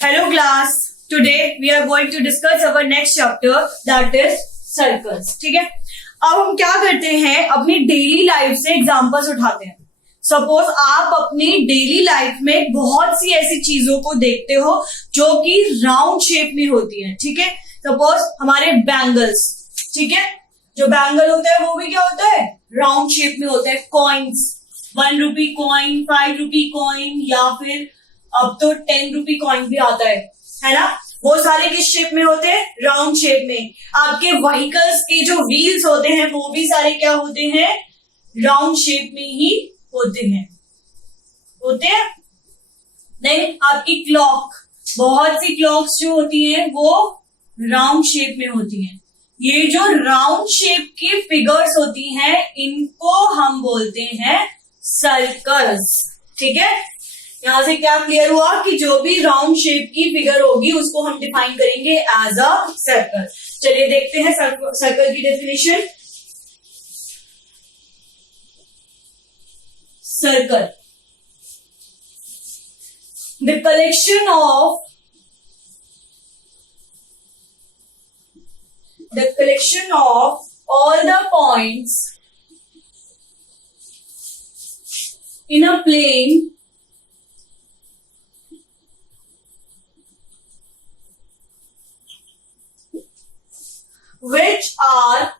Hello class. Today we are going to discuss our next chapter that is circles. ठीक है, अब हम क्या करते हैं, अपनी डेली लाइफ से एग्जांपल्स उठाते हैं. सपोज आप अपनी डेली लाइफ में बहुत सी ऐसी चीजों को देखते हो जो कि राउंड शेप में होती है. ठीक है, सपोज हमारे बैंगल्स. ठीक है, जो बैंगल होता है वो भी क्या होता है, राउंड शेप में होता है. Coins, 1 rupee coin, 5 rupee coin, या फिर अब तो 10 रुपी कॉइन भी आता है ना. वो सारे किस शेप में होते हैं, राउंड शेप में. आपके व्हीकल्स के जो व्हील्स होते हैं वो भी सारे क्या होते हैं, राउंड शेप में ही होते हैं. देन आपकी क्लॉक, बहुत सी क्लॉक्स जो होती हैं वो राउंड शेप में होती हैं. ये जो राउंड शेप की फिगर्स होती हैं इनको हम बोलते हैं सर्कल्स. ठीक है, यहां से क्या क्लियर हुआ कि जो भी राउंड शेप की फिगर होगी उसको हम डिफाइन करेंगे एज अ सर्कल. चलिए देखते हैं सर्कल की definition. Circle, the collection of all the points in a plane which are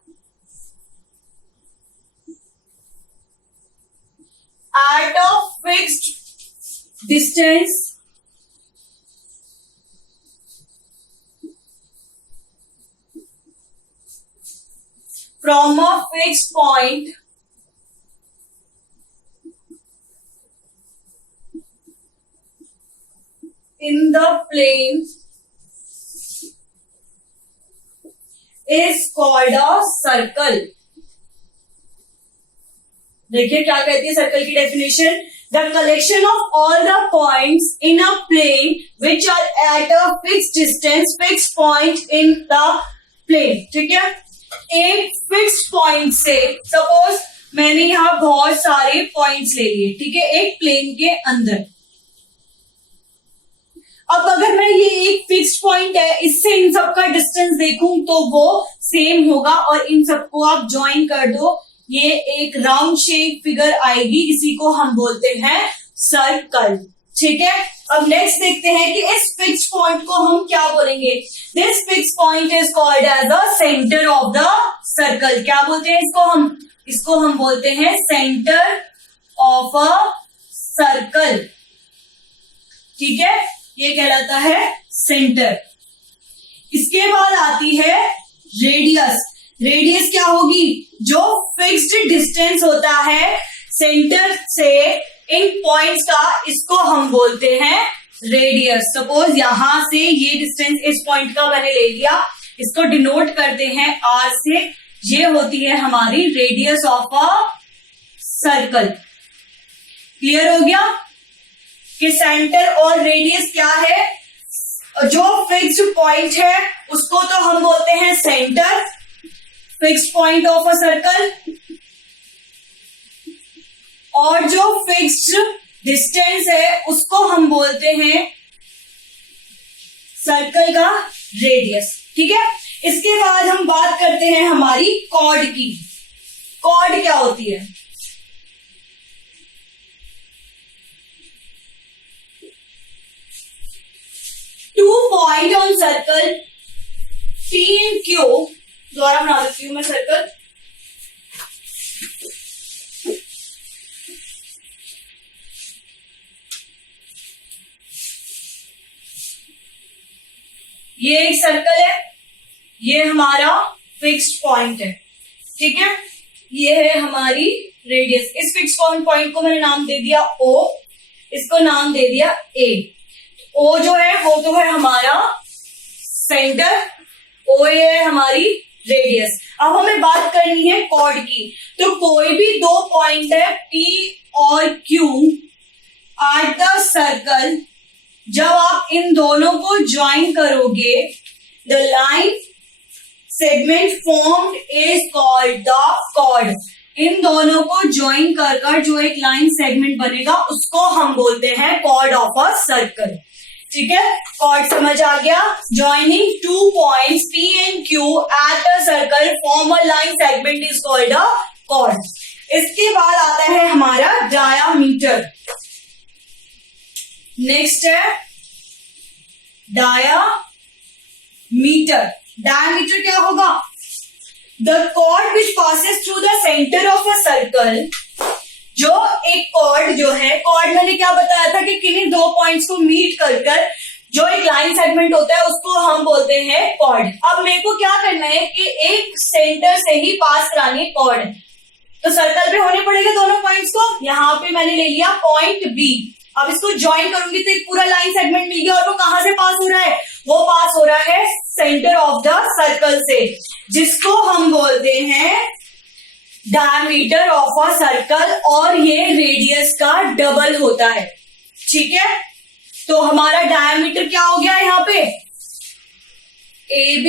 at a fixed distance from a fixed point in the plane is called a circle. देखिए क्या कहती है circle की definition. The collection of all the points in a plane which are at a fixed distance, fixed point in the plane. ठीक है, एक fixed point से, suppose मैंने यहां बहुत सारे पॉइंट्स ले लिए. ठीक है, एक प्लेन के अंदर. अब अगर मैं ये एक फिक्स्ड पॉइंट है, इससे इन सबका डिस्टेंस देखूं तो वो सेम होगा और इन सबको आप ज्वाइन कर दो, ये एक राउंड शेप फिगर आएगी. इसी को हम बोलते हैं सर्कल. ठीक है, अब नेक्स्ट देखते हैं कि इस फिक्स्ड पॉइंट को हम क्या बोलेंगे. This fixed point is called as the centre of the circle. क्या बोलते हैं इसको हम बोलते हैं सेंटर ऑफ अ सर्कल. ठीक है, ये कहलाता है सेंटर. इसके बाद आती है रेडियस. रेडियस क्या होगी, जो फिक्स्ड डिस्टेंस होता है सेंटर से इन पॉइंट्स का, इसको हम बोलते हैं रेडियस. सपोज यहां से ये डिस्टेंस इस पॉइंट का मैंने ले लिया, इसको डिनोट करते हैं आर से. ये होती है हमारी radius of a circle. Clear हो गया कि सेंटर और रेडियस क्या है. जो फिक्स्ड पॉइंट है उसको तो हम बोलते हैं centre, fixed point of a circle, और जो फिक्स्ड डिस्टेंस है उसको हम बोलते हैं सर्कल का रेडियस. ठीक है, इसके बाद हम बात करते हैं हमारी कॉर्ड की. कॉर्ड क्या होती है, two point on circle P and Q. द्वारा बना देती हूं मैं सर्कल. ये एक सर्कल है, ये हमारा फिक्स्ड पॉइंट है. ठीक है, ये है हमारी रेडियस. इस फिक्स्ड पॉइंट को मैंने नाम दे दिया O, इसको नाम दे दिया A. O जो है वो तो है हमारा सेंटर, OA है हमारी रेडियस. अब हमें बात करनी है कॉर्ड की. तो कोई भी दो पॉइंट है P और Q एट द सर्कल, जब आप इन दोनों को ज्वाइन करोगे, the line segment formed is called the chord. इन दोनों को ज्वाइन कर जो एक लाइन सेगमेंट बनेगा उसको हम बोलते हैं कॉर्ड ऑफ अ सर्कल. ठीक है, कॉर्ड समझ आ गया। Joining two points P and Q at a circle form a line segment is called a chord. इसके बाद आता है हमारा डायामीटर। नेक्स्ट है डायामीटर। डायामीटर क्या होगा? The chord which passes through the centre of a circle. जो एक कॉर्ड जो है, कॉर्ड मैंने क्या बताया था कि किन्हीं दो पॉइंट्स को मीट कर जो एक लाइन सेगमेंट होता है उसको हम बोलते हैं कॉर्ड। अब मेरे को क्या करना है कि एक सेंटर से ही पास करानी है कॉर्ड, तो सर्कल पे होने पड़ेगा दोनों पॉइंट्स को। यहाँ पे मैंने ले लिया पॉइंट बी, अब इसको ज्वाइन करूंगी तो एक पूरा लाइन सेगमेंट मिल गया। और वो कहां से पास हो रहा है? वो पास हो रहा है सेंटर ऑफ द सर्कल से, जिसको हम बोलते हैं डायमीटर ऑफ अ सर्कल, और ये रेडियस का डबल होता है। ठीक है, तो हमारा डायमीटर क्या हो गया यहाँ पे? AB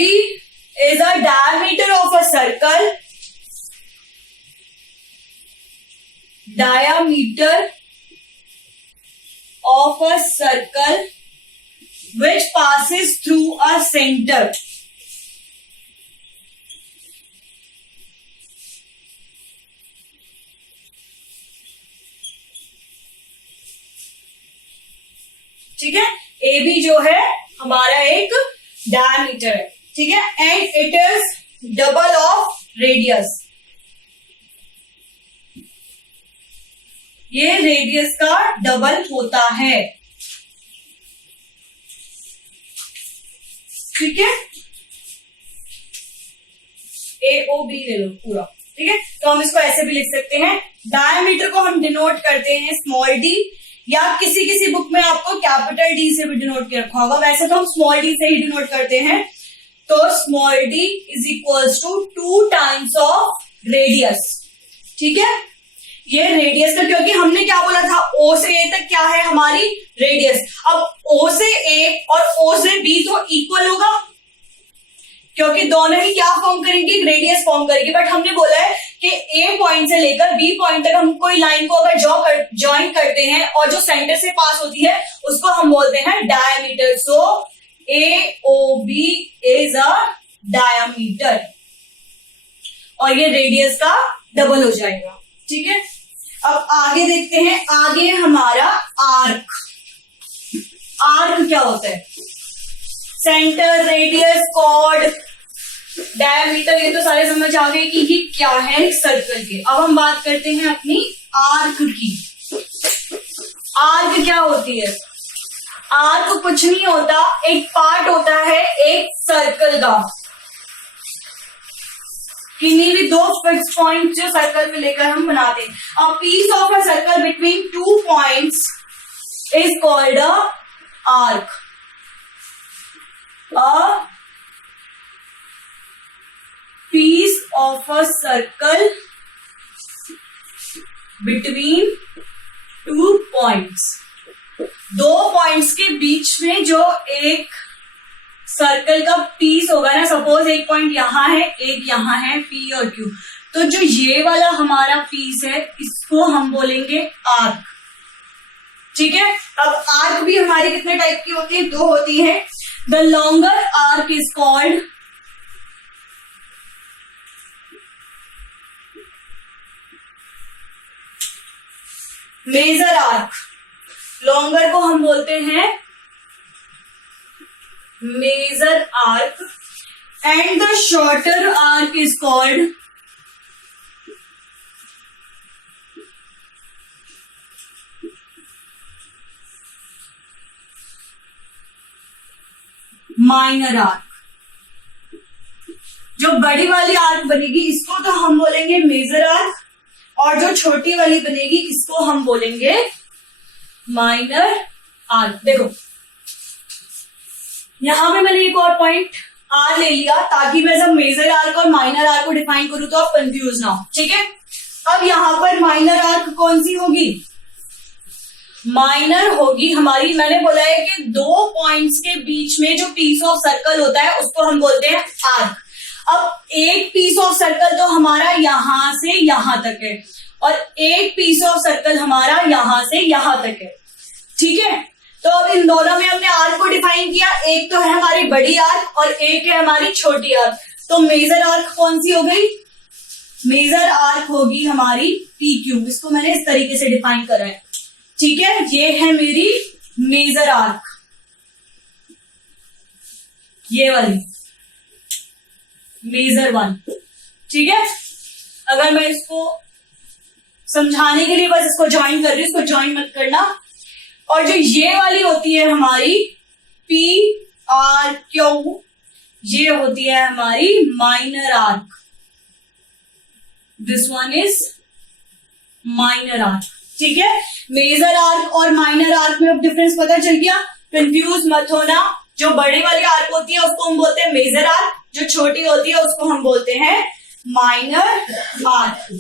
is a diameter of a circle, diameter of a circle which passes through a center। ठीक है, AB जो है हमारा एक डायमीटर है। ठीक है, and it is double of radius. ये रेडियस का डबल होता है। ठीक है, AOB ले लो पूरा। ठीक है, तो हम इसको ऐसे भी लिख सकते हैं। डायमीटर को हम डिनोट करते हैं स्मॉल डी, या किसी किसी बुक में आपको कैपिटल डी से भी डिनोट किया रखा होगा, वैसे तो हम स्मॉल डी से ही डिनोट करते हैं। तो small D is equals to 2 times of radius. ठीक है, ये रेडियस का, क्योंकि हमने क्या बोला था, O से A तक क्या है हमारी रेडियस। अब O से A और O से B तो इक्वल होगा, क्योंकि दोनों ही क्या फॉर्म करेंगे? रेडियस फॉर्म करेंगे। बट हमने बोला है कि A पॉइंट से लेकर B पॉइंट तक हम कोई लाइन को अगर ज्वाइन करते हैं और जो सेंटर से पास होती है उसको हम बोलते हैं diameter. So AOB is a diameter, और ये रेडियस का डबल हो जाएगा। ठीक है, अब आगे देखते हैं। आगे हमारा आर्क। आर्क क्या होता है? सेंटर, रेडियस, कॉर्ड, डायमीटर, ये तो सारे समझ आ गए कि ये क्या है एक सर्कल के। अब हम बात करते हैं अपनी आर्क की। आर्क क्या होती है? आर्क कुछ नहीं होता, एक पार्ट होता है एक सर्कल का। किन्हीं भी दो फिक्स पॉइंट जो सर्कल में लेकर हम बनाते हैं। A piece of a circle between 2 points is called a arc. A piece of a circle between 2 points, दो पॉइंट्स के बीच में जो एक सर्कल का पीस होगा ना, सपोज एक पॉइंट यहां है, एक यहां है, P और Q, तो जो ये वाला हमारा पीस है इसको हम बोलेंगे आर्क। ठीक है, अब आर्क भी हमारी कितने टाइप की होती है? 2 होती है। The longer arc is called major arc. Longer को हम बोलते हैं major arc, and the shorter arc is called minor arc. जो बड़ी वाली आर्क बनेगी इसको तो हम बोलेंगे मेजर आर्क, और जो छोटी वाली बनेगी इसको हम बोलेंगे माइनर आर्क। देखो यहां पे मैंने एक और पॉइंट आर ले लिया ताकि मैं जब मेजर आर्क और माइनर आर्क को डिफाइन करूं तो आप कंफ्यूज ना हो। ठीक है, अब यहां पर माइनर आर्क कौन सी होगी? माइनर होगी हमारी, मैंने बोला है कि 2 पॉइंट्स के बीच में जो पीस ऑफ सर्कल होता है उसको हम बोलते हैं आर्क। अब एक पीस ऑफ सर्कल तो हमारा यहां से यहां तक है, और एक पीस ऑफ सर्कल हमारा यहां से यहां तक है। ठीक है, तो अब इन दोनों में हमने आर्क को डिफाइन किया, एक तो है हमारी बड़ी आर्क और एक है हमारी छोटी आर्क। तो मेजर आर्क कौन सी हो गई? मेजर आर्क होगी हमारी पी क्यू। इसको मैंने इस तरीके से डिफाइन करा है, ठीक है। ये है मेरी मेजर आर्क, ये वाली मेजर वन, ठीक है। अगर मैं इसको समझाने के लिए बस इसको ज्वाइन कर रही हूं, इसको ज्वाइन मत करना। और जो ये वाली होती है हमारी पी आर क्यू, ये होती है हमारी minor arc. This one is minor arc, ठीक है। मेजर आर्क और माइनर आर्क में अब डिफरेंस पता चल गया, कंफ्यूज मत होना। जो बड़े वाली आर्क होती है उसको हम बोलते हैं मेजर आर्क, जो छोटी होती है उसको हम बोलते हैं माइनर आर्क।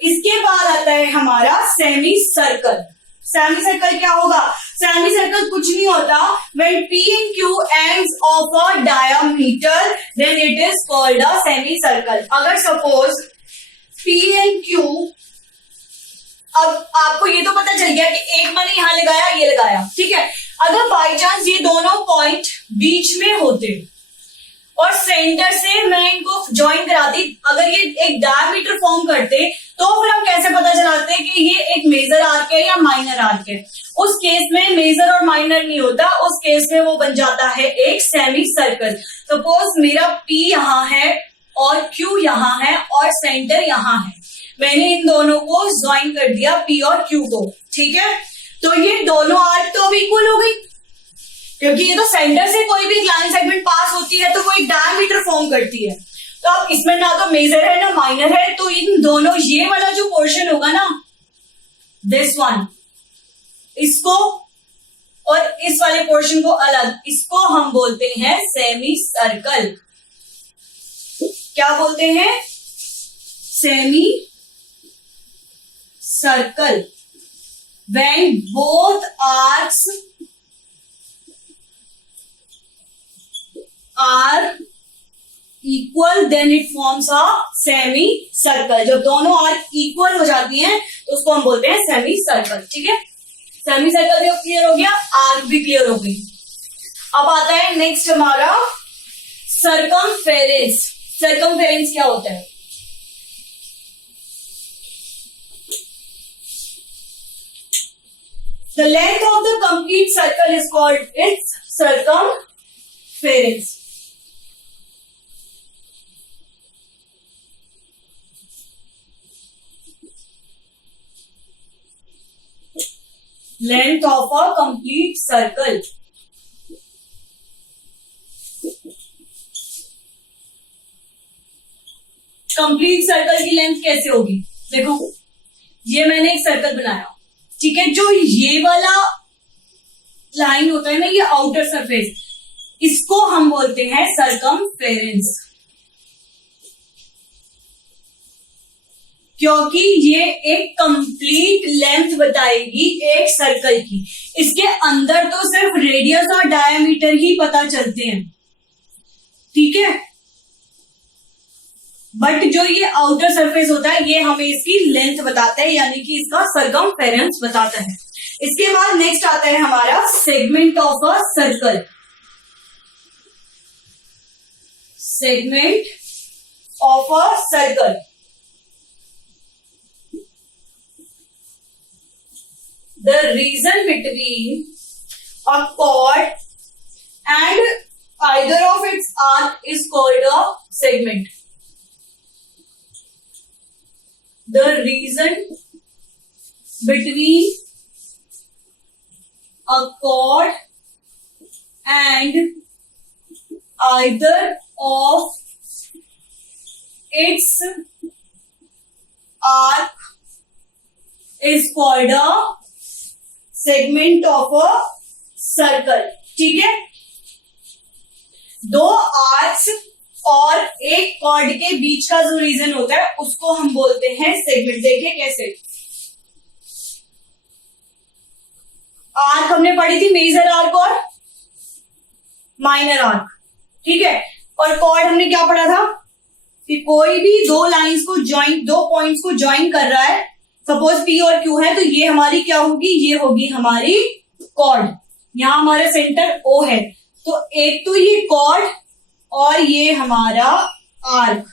इसके बाद आता है हमारा सेमी सर्कल। सेमी सर्कल क्या होगा? सेमी सर्कल कुछ नहीं होता, when P and Q ends of a diameter then it is called a semicircle। अगर सपोज P and Q, अब आपको ये तो पता चल गया कि एक मैंने यहां लगाया, ये लगाया, ठीक है। अगर बाई चांस ये दोनों पॉइंट बीच में होते और सेंटर से मैं इनको ज्वाइन कराती, अगर ये एक डायमीटर फॉर्म करते, तो फिर हम कैसे पता चलाते हैं कि ये एक मेजर आर्क है या माइनर आर्क है? उस केस में मेजर और माइनर नहीं होता, उस केस में वो बन जाता है एक सेमी सर्कल। सपोज मेरा P यहां है और Q यहां है और सेंटर यहां है, मैंने इन दोनों को ज्वाइन कर दिया P और Q को, ठीक है। तो ये दोनों आर्क तो अब इक्वल हो गई, क्योंकि ये तो सेंटर से कोई भी लाइन सेगमेंट पास होती है तो वो एक डायमीटर फॉर्म करती है। तो अब इसमें ना तो मेजर है ना माइनर है, तो इन दोनों, ये वाला जो पोर्शन होगा ना, दिस वन, इसको और इस वाले पोर्शन को अलग, इसको हम बोलते हैं सेमी सर्कल। क्या बोलते हैं? Semi circle. When both arcs are equal then it forms a semi circle। जब दोनों आर्क इक्वल हो जाती हैं तो उसको हम बोलते हैं सेमी सर्कल, ठीक है। सेमी सर्कल भी क्लियर हो गया, आर्क भी क्लियर हो गई। अब आता है नेक्स्ट हमारा सर्कमफेरेंस। सर्कमफेरेंस क्या होता है? The length of the complete circle is called its circumference। Length of a complete circle। Complete circle की लेंथ कैसे होगी? देखो, ये मैंने एक सर्कल बनाया, ठीक है। जो ये वाला लाइन होता है ना, ये आउटर सरफेस, इसको हम बोलते हैं सर्कमफेरेंस, क्योंकि ये एक कंप्लीट लेंथ बताएगी एक सर्कल की। इसके अंदर तो सिर्फ रेडियस और डायमीटर ही पता चलते हैं, ठीक है। बट जो ये आउटर सरफेस होता है ये हमें इसकी लेंथ बताता है, यानी कि इसका सर्कमफेरेंस बताता है। इसके बाद नेक्स्ट आता है हमारा segment of a circle. Segment of a circle, the region between a chord and either of its arc is called a segment। The region between a chord and either of its arc is called a segment of a circle, ठीक है। दो arcs और एक cord के बीच का जो reason होता है उसको हम बोलते हैं सेगमेंट। देखिए कैसे, आर्क हमने पढ़ी थी मेजर आर्क और माइनर आर्क, ठीक है। और कॉर्ड हमने क्या पढ़ा था कि कोई भी दो लाइंस को ज्वाइन, दो पॉइंट्स को ज्वाइन कर रहा है, सपोज P और Q है, तो ये हमारी क्या होगी? ये होगी हमारी कॉर्ड, यहां हमारा सेंटर O है, तो एक तो ये कॉर्ड और ये हमारा आर्क,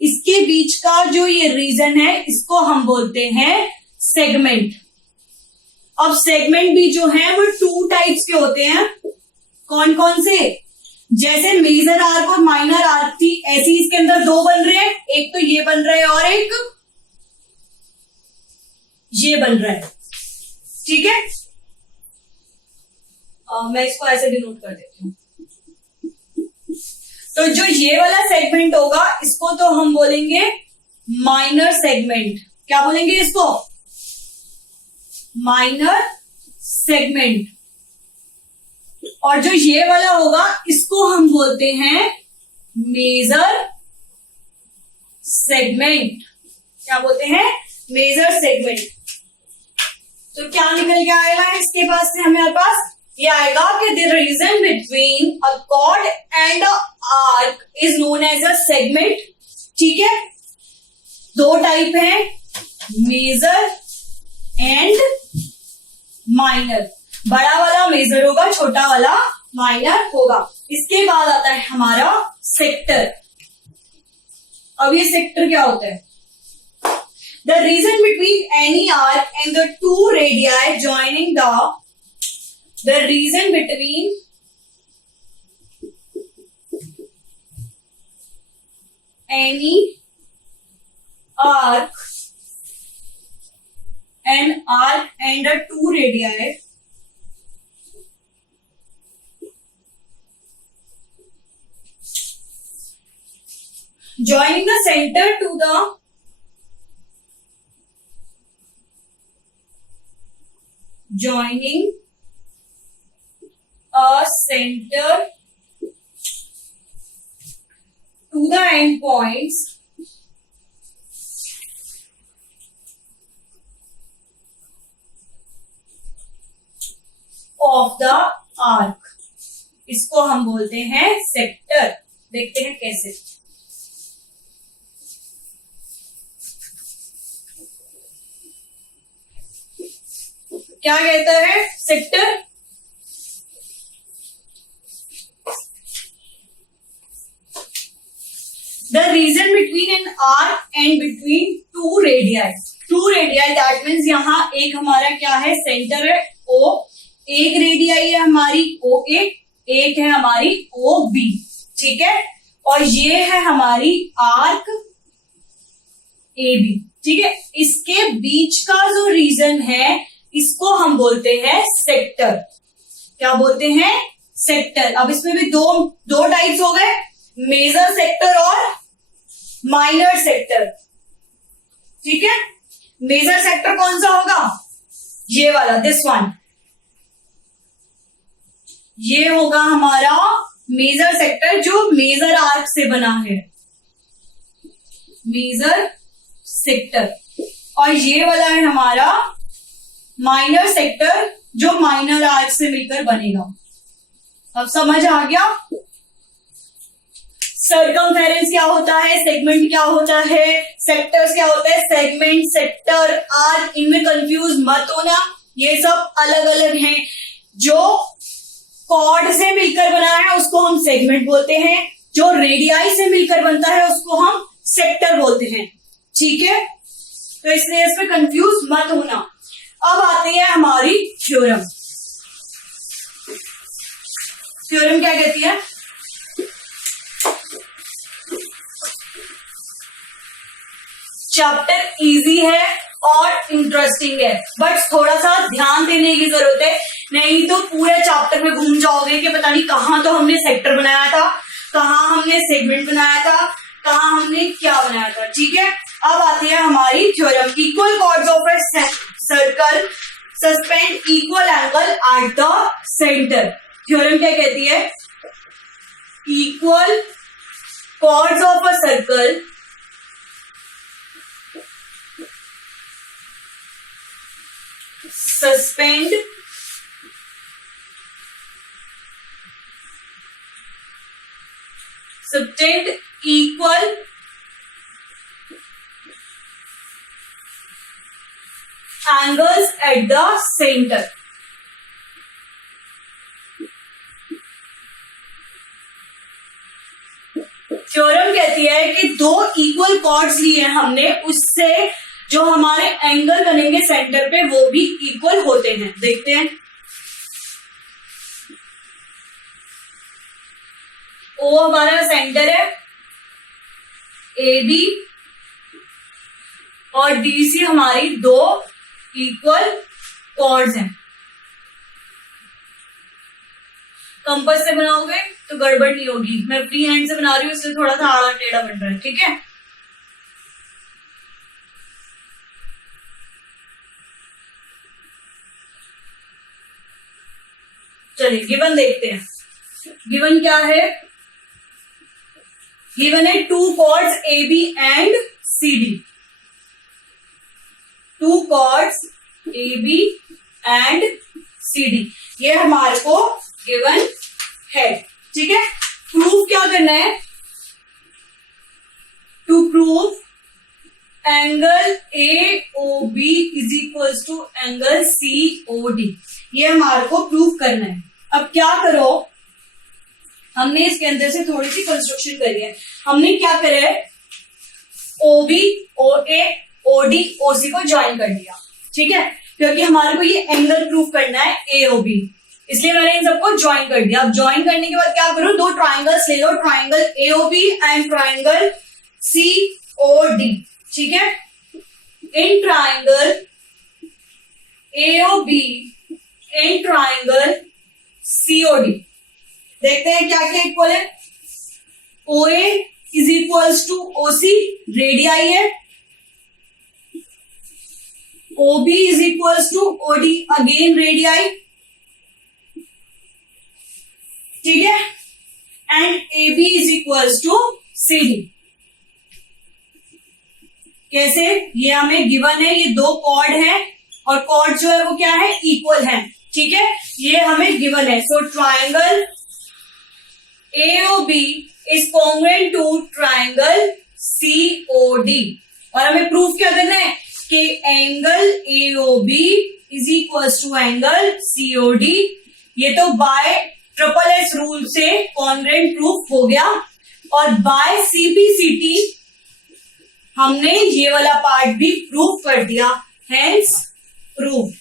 इसके बीच का जो ये रीजन है इसको हम बोलते हैं सेगमेंट। अब सेगमेंट भी जो है वो 2 टाइप्स के होते हैं। कौन कौन से? जैसे मेजर आर्क और माइनर आर्क थी, ऐसी इसके अंदर 2 बन रहे हैं, एक तो ये बन रहा है और एक ये बन रहा है। ठीक है, मैं इसको ऐसे डिनोट कर देती हूं। तो जो ये वाला सेगमेंट होगा इसको तो हम बोलेंगे माइनर सेगमेंट। क्या बोलेंगे इसको? Minor segment. और जो ये वाला होगा इसको हम बोलते हैं मेजर सेगमेंट। क्या बोलते हैं? Major segment. तो क्या निकल के आएगा इसके पास से हमारे पास? ये आएगा कि the region between a chord and a arc is known as a segment. ठीक है, 2 टाइप है, मेजर एंड माइनर। बड़ा वाला मेजर होगा, छोटा वाला माइनर होगा। इसके बाद आता है हमारा सेक्टर। अब ये सेक्टर क्या होता है? The region between any arc and the 2 radii joining the region between any arc and the 2 radii joining the center to the joining a center to the endpoints of the arc, इसको हम बोलते हैं sector. देखते हैं कैसे। क्या कहता है sector? The region between an arc and between 2 radii. 2 radii that means यहाँ एक हमारा क्या है? सेंटर है O, एक रेडियाई है हमारी OA, एक है हमारी OB। ठीक है, और ये है हमारी आर्क AB। ठीक है, इसके बीच का जो रीजन है इसको हम बोलते हैं सेक्टर। क्या बोलते हैं? सेक्टर। अब इसमें भी दो टाइप्स हो गए, मेजर सेक्टर और माइनर सेक्टर। ठीक है, मेजर सेक्टर कौन सा होगा? ये वाला, दिस वन। ये होगा हमारा मेजर सेक्टर जो मेजर आर्क से बना है, मेजर सेक्टर। और ये वाला है हमारा माइनर सेक्टर जो माइनर आर्क से मिलकर बनेगा। अब समझ आ गया? सर्कमफेरेंस क्या होता है, सेगमेंट क्या होता है, सेक्टर्स क्या होता है। सेगमेंट, सेक्टर, आर्क, इनमें कंफ्यूज मत होना, ये सब अलग अलग हैं। जो कॉर्ड से मिलकर बना है उसको हम सेगमेंट बोलते हैं, जो रेडियाई से मिलकर बनता है उसको हम सेक्टर बोलते हैं। ठीक है, तो इसलिए इसमें कंफ्यूज मत होना। अब आती है हमारी थ्योरम। थ्योरम क्या कहती है? चैप्टर इजी है और इंटरेस्टिंग है, बट थोड़ा सा ध्यान देने की जरूरत है, नहीं तो पूरे चैप्टर में घूम जाओगे कि पता नहीं कहां तो हमने सेक्टर बनाया था, कहां हमने सेगमेंट बनाया था, कहां हमने क्या बनाया था। ठीक है, अब आती है हमारी theorem. Equal chords of a circle suspend equal angle at the centre. Theorem क्या कहती है? Equal chords of a circle suspend equal angles at the center। ये दो इक्वल कॉर्ड्स लिए हमने, उससे जो हमारे एंगल बनेंगे सेंटर पे वो भी इक्वल होते हैं। देखते हैं, ओ हमारा सेंटर है, ए बी और डी सी हमारी दो इक्वल कॉर्ड्स हैं। कंपास से बनाओगे तो गड़बड़ नहीं होगी, मैं फ्री हैंड से बना रही हूँ इसलिए थोड़ा सा आड़ा टेढ़ा बन रहा है, ठीक है। चलिए गिवन देखते हैं। गिवन क्या है? गिवन है two chords A B and C D. Two chords A B and C D, ये हमारे को गिवन है, ठीक है। प्रूफ क्या करना है? To prove angle A O B is equals to angle C O D, ये हमारे को प्रूफ करना है। अब क्या करो, हमने इसके अंदर से थोड़ी सी कंस्ट्रक्शन करी है। हमने क्या करा है? ओ बी, ओ ए, ओ डी, ओ सी को ज्वाइन कर दिया, ठीक है, क्योंकि हमारे को ये एंगल प्रूफ करना है ए ओ बी, इसलिए मैंने इन सबको ज्वाइन कर दिया। अब ज्वाइन करने के बाद क्या करो, दो ट्राइंगल्स ले लो, triangle A O B and triangle C O D, ठीक है। In triangle A O B in triangle C O D देखते हैं क्या क्या इक्वल है। O A is equals to O C, radii है। ओ बी इज इक्वल्स टू ओ डी, अगेन रेडियाई, ठीक है। And A B is equals to C D. कैसे? ये हमें गिवन है, ये दो कॉर्ड है और कॉर्ड जो है वो क्या है? इक्वल है, ठीक है, ये हमें गिवन है। So triangle A O B is congruent to triangle C O D, और हमें प्रूफ क्या करना है कि angle A O B is equals to angle C O D. ये तो बाय ट्रिपल एस रूल से कॉन्ग्रुएंट प्रूफ हो गया, और बाय सीपीसीटी हमने ये वाला पार्ट भी प्रूफ कर दिया, हेंस प्रूफ।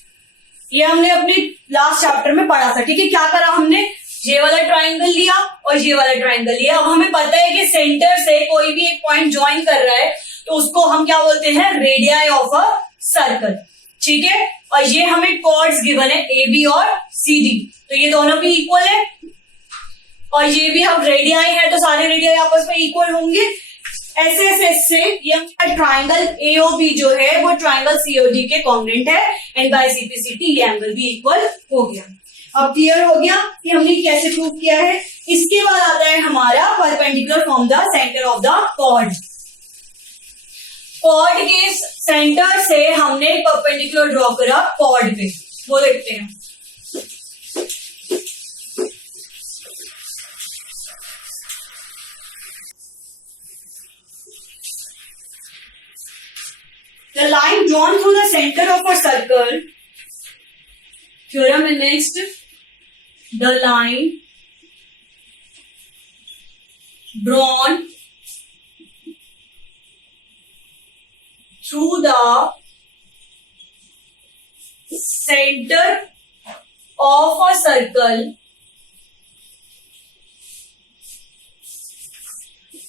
ये हमने अपने लास्ट चैप्टर में पढ़ा था, ठीक है। क्या करा हमने? ये वाला ट्राइंगल लिया और ये वाला ट्राइंगल लिया। अब हमें पता है कि सेंटर से कोई भी एक पॉइंट ज्वाइन कर रहा है तो उसको हम क्या बोलते हैं? रेडियाई ऑफ अ सर्कल, ठीक है। और ये हमें कॉर्ड्स गिवन है ए बी और सी डी, तो ये दोनों भी इक्वल है, और ये भी हम रेडियाई है तो सारे रेडियाई आपस में इक्वल होंगे। ऐसे ऐसे से ये ट्राइंगल एओबी जो है वो ट्राइंगल सीओडी के कॉन्ग्रुएंट है, एंड बाय सीपीसीटी ये एंगल भी इक्वल हो गया। अब क्लियर हो गया कि हमने कैसे प्रूव किया है। इसके बाद आता है हमारा perpendicular from the centre of the chord. Chord के सेंटर से हमने परपेंडिकुलर ड्रॉ करा कॉर्ड पे, वो देखते हैं। The line drawn through the center of a circle, theorem is next. The line drawn through the center of a circle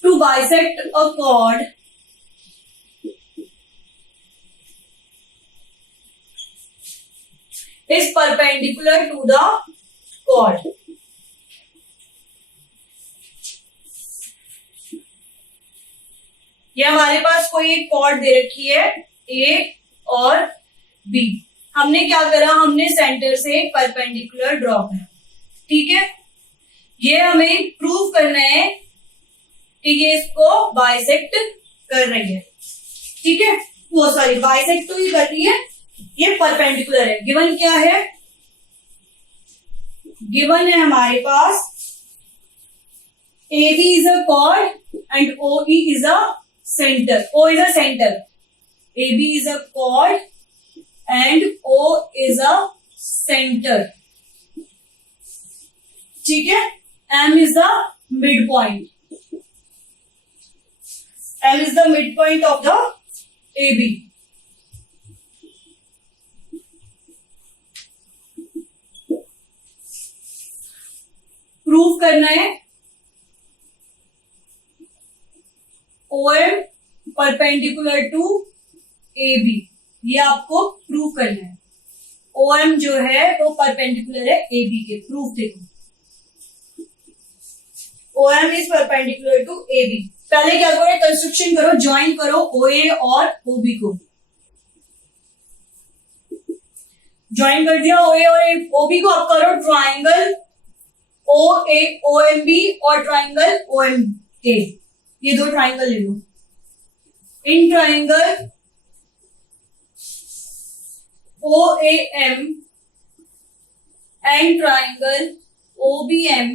to bisect a chord is perpendicular to the chord. ये हमारे पास कोई एक cord दे रखी है ए और B, हमने क्या करा? हमने सेंटर से एक परपेंडिकुलर ड्रॉ करा, ठीक है। ये हमें प्रूव करना है कि ये इसको बाइसेक्ट कर रही है, ठीक है। वो सॉरी बाइसेक्ट तो ये कर रही है, ये परपेंडिकुलर है। गिवन क्या है? गिवन है हमारे पास A B is a chord and O E is a centre, O is a centre, A B is a chord and O is a centre, ठीक है। M is the mid point. M is the midpoint of the AB. Prove करना है OM perpendicular to AB, ये आपको prove करना है। OM जो है वो परपेंडिकुलर है AB के, प्रूफ देखो। OM is perpendicular to AB। पहले क्या करो, कंस्ट्रक्शन करो, ज्वाइन करो OA और OB को। ज्वाइन कर दिया OA और OB को, अब करो ट्राइंगल OMB और ट्राइंगल OMA। ये दो ट्राइंगल ले लो। In triangle OAM and triangle OBM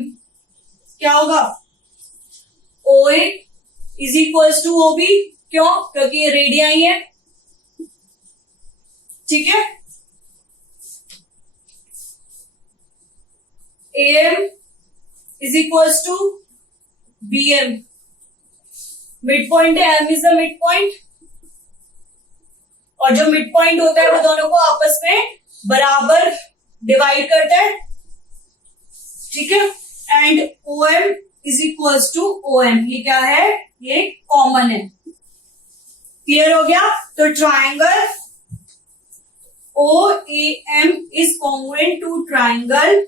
क्या होगा, OA is equals to OB। क्यों? क्योंकि ये रेडियाई है, ठीक है। AM is equals to BM, mid point है, M is the mid point, और जो मिड पॉइंट होता है वो दोनों को आपस में बराबर डिवाइड करता है, ठीक है। And OM is equals to OM, ये क्या है, ये कॉमन है। क्लियर हो गया? तो triangle OAM is congruent to triangle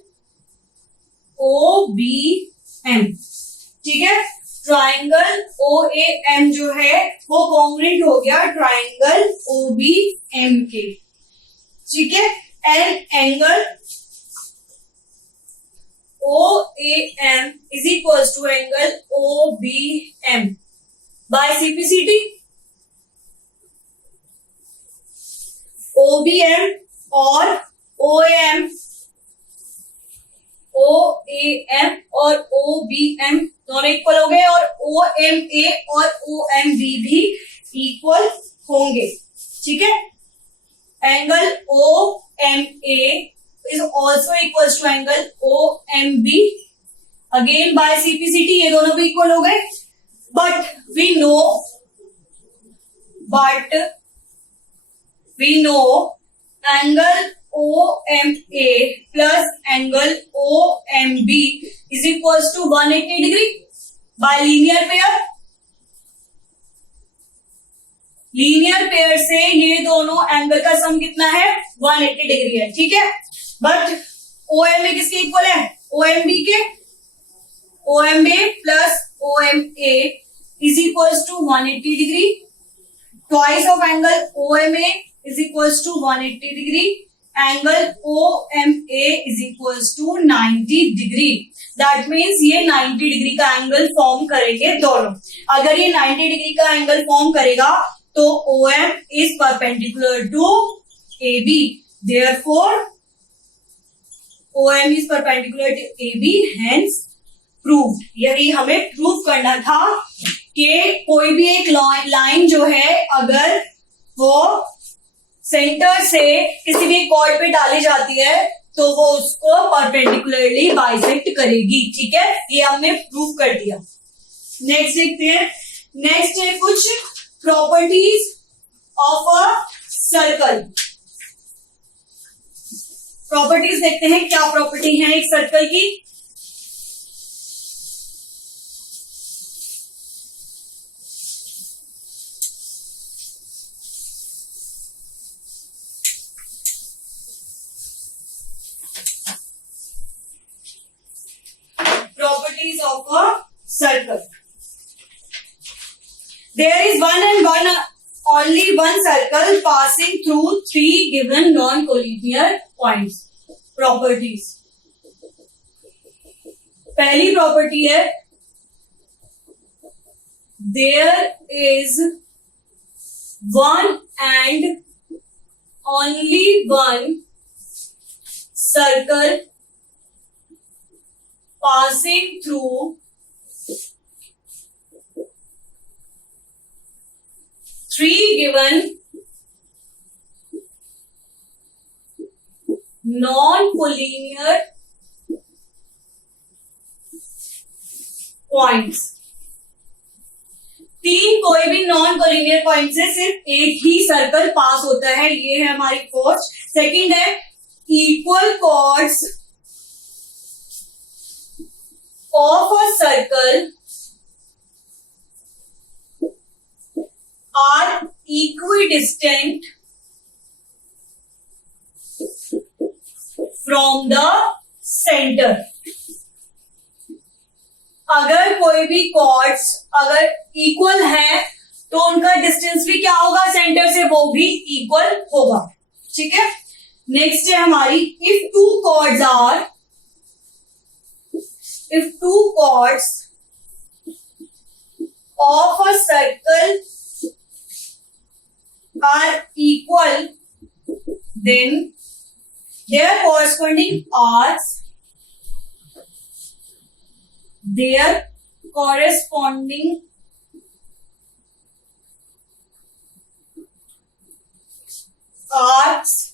OBM, ठीक है। ट्राइंगल OAM जो है वो कॉन्ग्रुएंट हो गया ट्राइंगल OBM के, ठीक है। And angle OAM is equals to angle OBM by CPCT। OBM और OAM और OBM दोनों इक्वल हो गए, और OMA और OMB भी इक्वल होंगे, ठीक है। Angle OMA is also equals to angle OMB again by CPCT, ये दोनों भी इक्वल हो गए। but we know angle OMA plus angle OMB is equals to 180 degree by linear pair। Linear pair से ये दोनों एंगल का सम कितना है, 180 डिग्री है, ठीक है। बट OMA किसके इक्वल है, OMB के। OMA plus OMA is equals to 180 degree, twice of angle OMA is equals to 180 degree, angle OMA is equals to 90 degree. That means ये 90 डिग्री का एंगल फॉर्म करेंगे दोनों। अगर ये 90 डिग्री का एंगल फॉर्म करेगा तो OM is perpendicular to AB, therefore OM is perpendicular to AB, hence proved। यही हमें प्रूव करना था कि कोई भी एक लाइन जो है अगर वो सेंटर से किसी भी कॉर्ड पे डाली जाती है तो वो उसको परपेंडिकुलरली बाइसेक्ट करेगी, ठीक है। ये हमने प्रूव कर दिया। नेक्स्ट देखते हैं। नेक्स्ट है कुछ properties of a circle. Properties देखते हैं, क्या प्रॉपर्टी है एक सर्कल की। Properties of a circle. There is only one circle passing through three given non-collinear points. Properties. पहली प्रॉपर्टी है there is one and only one circle passing through three given non-collinear points। तीन कोई भी non collinear point से सिर्फ एक ही circle पास होता है, ये है हमारी फर्स्ट। सेकंड है equal chords of a circle are equidistant from the centre. अगर कोई भी कॉर्ड्स अगर इक्वल है तो उनका डिस्टेंस भी क्या होगा, सेंटर से वो भी इक्वल होगा। ठीक है, नेक्स्ट है हमारी if two chords of a circle are equal then their corresponding arcs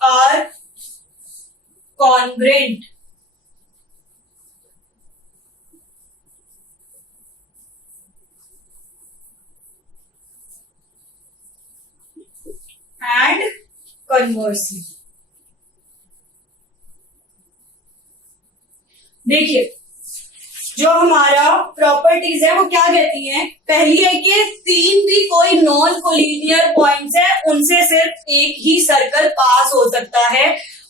are congruent. And conversely, देखिए जो हमारा प्रॉपर्टीज है वो क्या कहती हैं, पहली है कि तीन भी कोई नॉन कोलिनियर पॉइंट्स है उनसे सिर्फ एक ही सर्कल पास हो सकता है।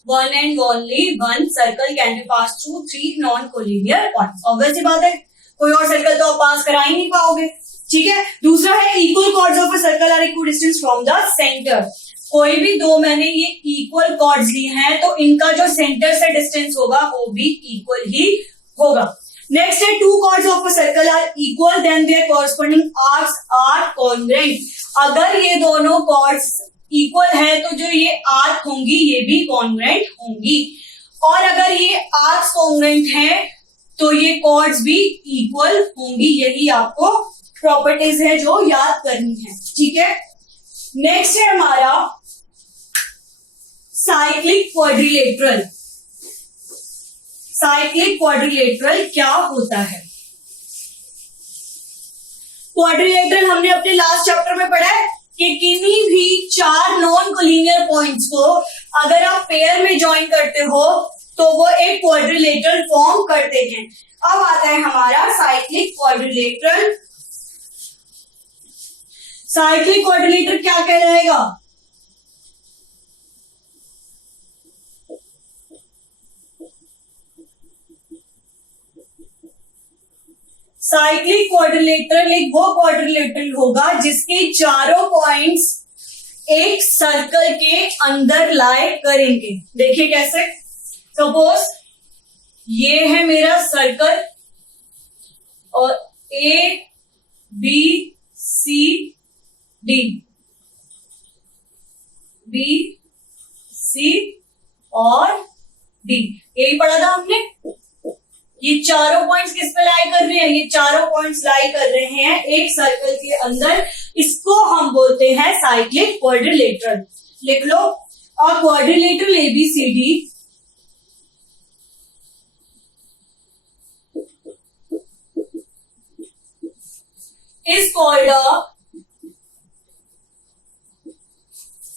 One and only one circle can be pass through three non collinear points. Obvious सी बात है, कोई और सर्कल तो आप पास करा ही नहीं पाओगे। ठीक है, दूसरा है equal chords of a circle are equal distance from the centre. कोई भी दो मैंने ये इक्वल कॉर्ड्स लिए हैं तो इनका जो सेंटर से डिस्टेंस होगा वो भी इक्वल ही होगा। नेक्स्ट है two chords of a circle are equal then their corresponding arcs are congruent. अगर ये दोनों कॉर्ड्स इक्वल है तो जो ये आर्क होंगी ये भी कॉन्ग्रुएंट होंगी, और अगर ये आर्क्स कॉन्ग्रुएंट है तो ये कॉर्ड्स भी इक्वल होंगी। यही आपको प्रॉपर्टीज है जो याद करनी है। ठीक है, नेक्स्ट है हमारा साइक्लिक क्वाड्रिलेटरल। साइक्लिक क्वाड्रिलेटरल क्या होता है? क्वाड्रिलेटरल हमने अपने लास्ट चैप्टर में पढ़ा है कि किन्हीं भी चार नॉन कोलिनियर पॉइंट्स को अगर आप पेयर में ज्वाइन करते हो तो वो एक क्वाड्रिलेटरल फॉर्म करते हैं। अब आता है हमारा साइक्लिक क्वाड्रिलेटरल। साइक्लिक क्वाड्रिलेटरल क्या कहलाएगा? साइक्लिक क्वाड्रिलेटरल एक वो क्वाड्रिलेटरल होगा जिसके चारों पॉइंट्स एक सर्कल के अंदर लाई करेंगे। देखिए कैसे, सपोज ये है मेरा सर्कल और A B C D, B C और डी, यही पढ़ा था हमने। ये चारों पॉइंट्स किस पे लाई कर रहे हैं? ये चारों पॉइंट्स लाई कर रहे हैं एक सर्कल के अंदर। इसको हम बोलते हैं साइक्लिक क्वाड्रिलेटरल। लिख लो, a quadrilateral ABCD is called a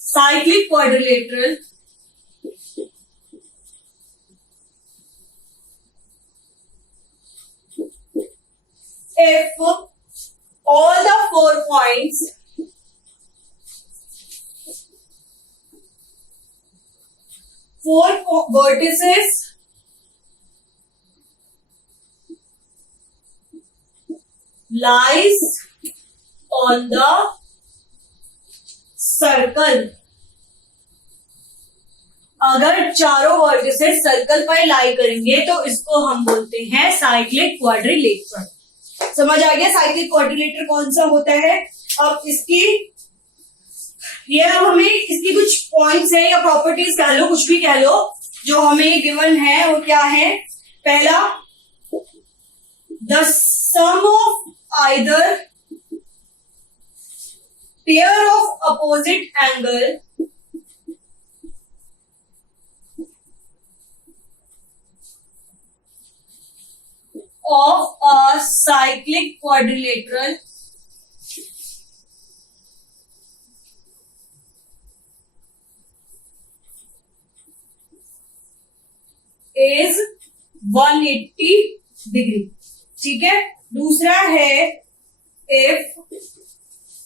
cyclic quadrilateral if all the 4 points vertices lies on the circle। अगर चारों वर्टिसेस सर्कल पर लाई करेंगे तो इसको हम बोलते हैं साइक्लिक क्वाड्रिलेटरल। समझ आ गया साइक्लिक क्वाड्रिलेटरल कौन सा होता है? अब इसकी हमें इसकी कुछ पॉइंट्स है या प्रॉपर्टीज कह लो, कुछ भी कह लो, जो हमें गिवन है वो क्या है? पहला, the sum of either pair of opposite angle of a cyclic quadrilateral is 180 degree. ठीक है, दूसरा है if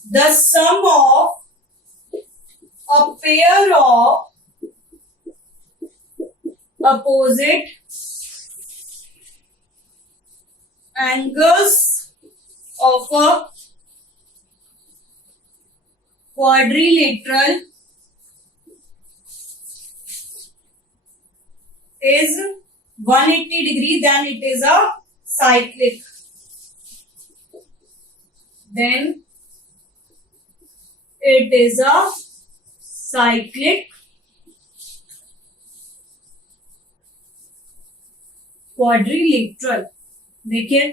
the sum of a pair of opposite angles of a quadrilateral is 180 degree, then it is a cyclic. Then it is a cyclic quadrilateral. देखिए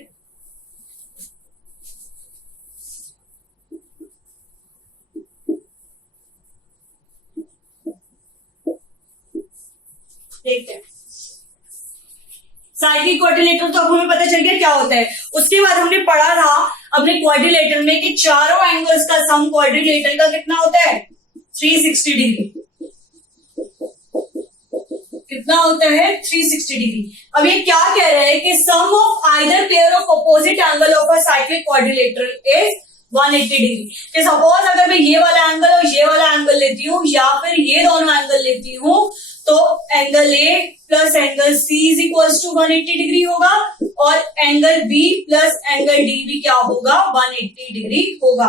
देखते हैं cyclic quadrilateral तो अब हमें पता चल गया क्या होता है। उसके बाद हमने पढ़ा था अपने क्वाड्रिलेटरल में कि चारों एंगल्स का सम क्वाड्रिलेटरल का कितना होता है 360 डिग्री। कितना होता है 360 डिग्री। अब ये क्या कह रहा है कि sum of either pair of opposite angle of a cyclic quadrilateral is 180 degree. कि सपोज अगर मैं ये वाला एंगल और ये वाला एंगल लेती हूँ या फिर ये दोनों एंगल लेती हूँ तो angle A plus angle C is equal to 180 degree होगा और angle B plus angle D भी क्या होगा 180 डिग्री होगा।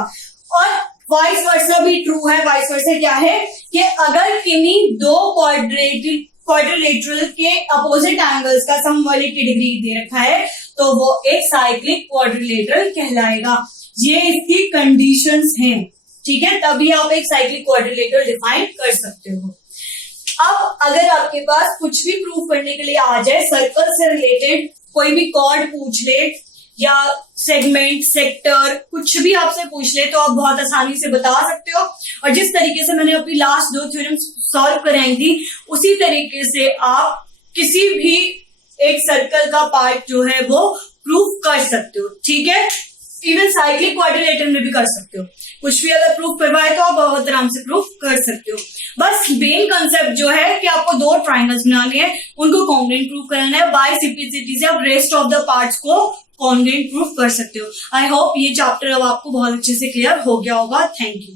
और वाइस वर्सा भी ट्रू है। वाइस वर्सा क्या है कि अगर किन्हीं दो क्वाड्रिलेटरल के अपोजिट एंगल्स का सम 180 डिग्री दे रखा है तो वो एक साइक्लिक क्वाड्रिलेटरल कहलाएगा। ये इसकी कंडीशंस हैं। ठीक है, तभी आप एक साइक्लिक क्वाड्रिलेटरल डिफाइन कर सकते हो। अब अगर आपके पास कुछ भी प्रूव करने के लिए आ जाए, सर्कल से रिलेटेड कोई भी कॉर्ड पूछ ले या सेगमेंट सेक्टर कुछ भी आपसे पूछ ले तो आप बहुत आसानी से बता सकते हो। और जिस तरीके से मैंने अपनी लास्ट दो थ्योरम सॉल्व कराई थी उसी तरीके से आप किसी भी एक सर्कल का पार्ट जो है वो प्रूव कर सकते हो। ठीक है, इवन साइक्लिक क्वाड्रिलेटरल में भी कर सकते हो। कुछ भी अगर प्रूफ करवाए तो आप बहुत आराम से प्रूफ कर सकते हो। बस मेन कंसेप्ट जो है कि आपको दो ट्राइंगल्स बनाने हैं, उनको कॉन्ग्रुएंट प्रूफ कराना है। बाय सिंप्लिसिटी से आप रेस्ट ऑफ द पार्ट्स को कॉन्ग्रुएंट प्रूफ कर सकते हो। आई होप ये चैप्टर अब आपको बहुत अच्छे से क्लियर हो गया होगा। Thank you.